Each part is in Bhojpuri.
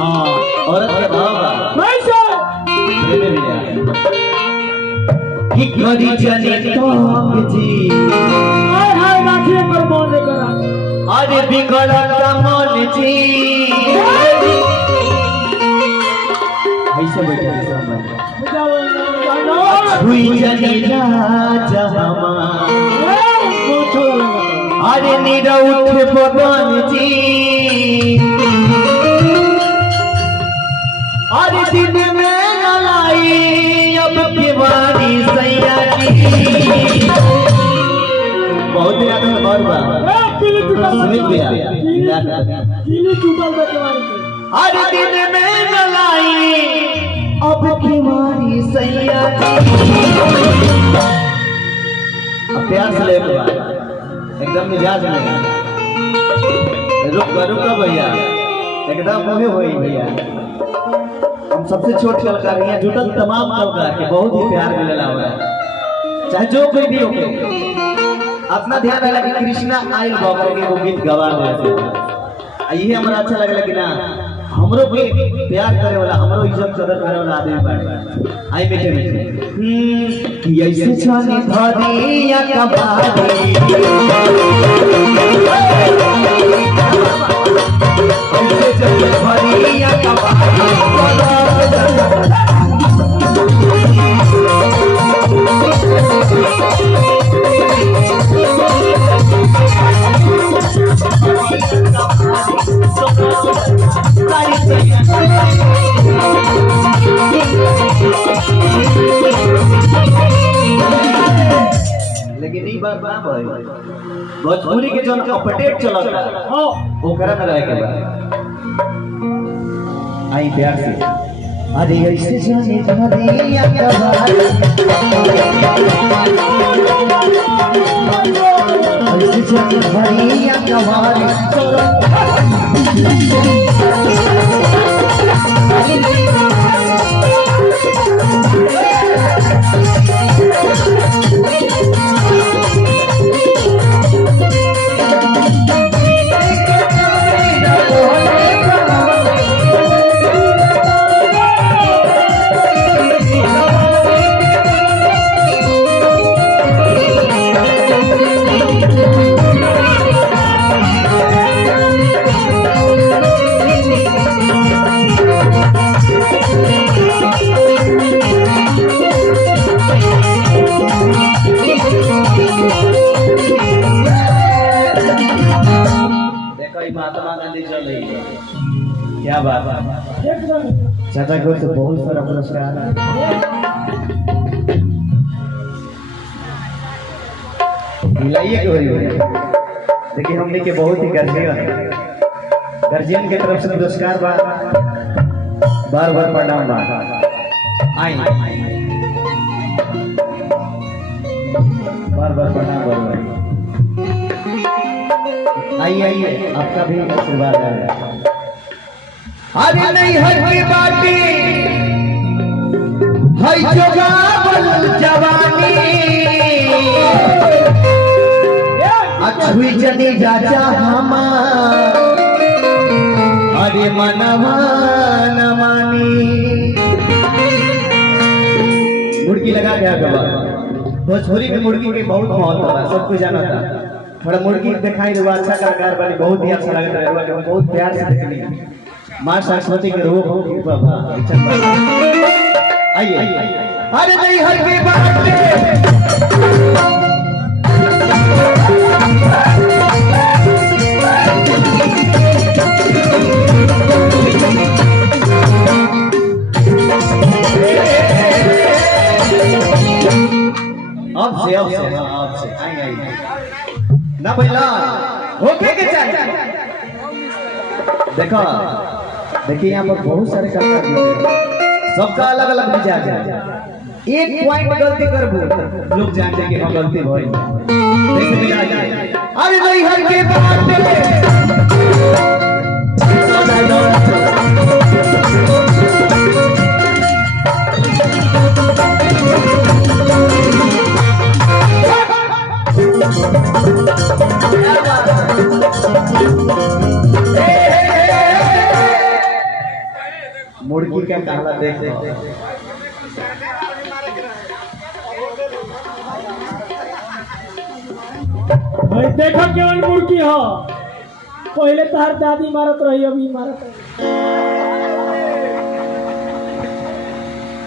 हाँ औरत के भाव कि करी जाने तो जी हाय हाय राखिए पर मोन करा अरे बिगड़त मन जी ऐसे बैठे हुई जानी राजा अरे निरउठ पवन जी अरे दिन में नलाई अब किवारी सैया जी बहुत याद है और बात सुमित भैया अरे दिन में नलाई अब किवारी सैया जी अब प्यार से ले एकदम मिजाज में रुक भैया एकदम मुहे होई भैया हम सबसे छोट कलाकार हैं जुटल तमाम कलाकार के बहुत ही प्यार मिलेला हुआ है चाहे जो कोई भी हो अपना ध्यान रखला कि कृष्णा आइल बाबा के वो गीत गवा दे यही हमरा अच्छा लगला कि ना हमरो भी प्यार करे वाला हमरो इज्जत कदर करे वाला आदमी बाटे आई बैठे कि ऐसे छानी धरिया कबाड़ी ऐसे चले धरिया कबाड़ी लेकिन ई बात ना भाई भोजपुरी के जन अपडेट चलता हां ओकरा में रहे के बा आई प्यार से अरे ऐसे जाने धरिया कबाड़ी ऐसे जाने धरिया कबाड़ी महात्मा गांधी चल रही है क्या बात है चाचा को तो बहुत सारा पुरस्कार है मिलाइए के हो देखिए हमने के बहुत ही गार्जियन के तरफ से पुरस्कार बार बार प्रणाम बा आई बार बार प्रणाम आइए आपका भी आशीर्वाद है अरे नहीं हर की बाटी है जोगावल जवानी अछुई जदी जाचा हमार अरे मनवा न मानी मुर्गी लगा क्या गवा भोजपुरी में मुर्गी के बहुत महत्व है सबको जाना था थोड़ा मुर्गी दिखाई दे अच्छा कलाकार बनी बहुत ही अच्छा लगता है बहुत प्यार से देखनी मां सरस्वती के रूप आइए अरे नहीं हर के बाटे अब से आइए ना पहला होके के चाहिए देखो देखिए यहाँ पर बहुत सारे कलाकार सबका अलग अलग मिजाज है एक पॉइंट गलती करबो लोग जानते कि हम गलती भइल देखिए मिजाज अरे नहीं हर के बाटे मुर्गी का काला देख भाई देखो केवल मुर्गी हो पहले तार दादी मारत रही अभी मारत रही।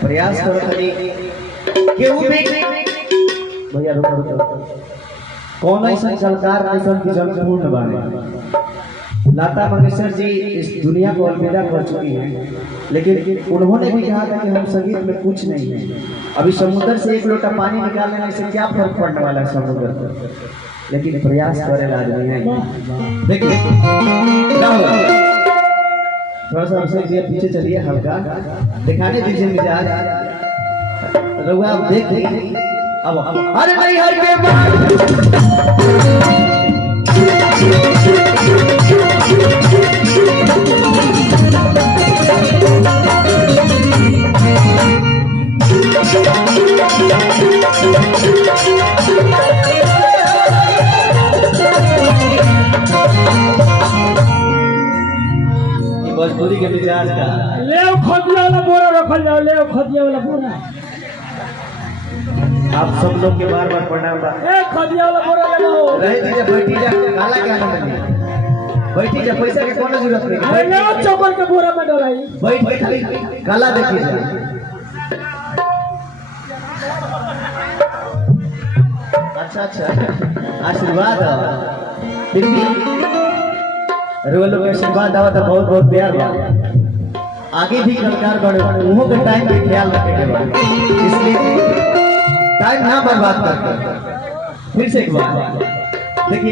प्रयास करो कभी केहू भी भैया रुको कौन ऐसा कलाकार ऐसा की जन्मभूमि बारे लता मंगेशकर जी इस दुनिया को अलविदा कर चुकी हैं, लेकिन उन्होंने भी कहा था कि हम संगीत में कुछ नहीं है। अभी समुद्र से एक लोटा पानी निकाल लेने से क्या फर्क पड़ने वाला है समुद्र पर, लेकिन प्रयास करे आदमी है। देखिए थोड़ा सा हमसे पीछे चलिए, हल्का दिखाने दीजिए मिजाज रहुआ, आप देख अब अरे नहीं हर के भोजपुरी के मिजाज का ले खदिया वाला बोरा रखल जाओ, ले खदिया वाला बोरा। आप सब लोग के बार बार प्रणाम बा। ए खदिया वाला बोरा ले लो। रही दीजिए, बैठी जा, काला क्या आनंद है, बैठी जा, पैसा की कोनो जरूरत नहीं। अरे ले चौकर के बोरा में डलाई, बैठ खाली काला देखिए जा। अच्छा आशीर्वाद फिर भी रोल लोग आशीर्वाद आवा तो बहुत बहुत प्यार बा। आगे भी कलाकार बड़े उन्हों के टाइम पे ख्याल रखेंगे बा, इसलिए टाइम ना बर्बाद करके फिर से एक बार देखिए।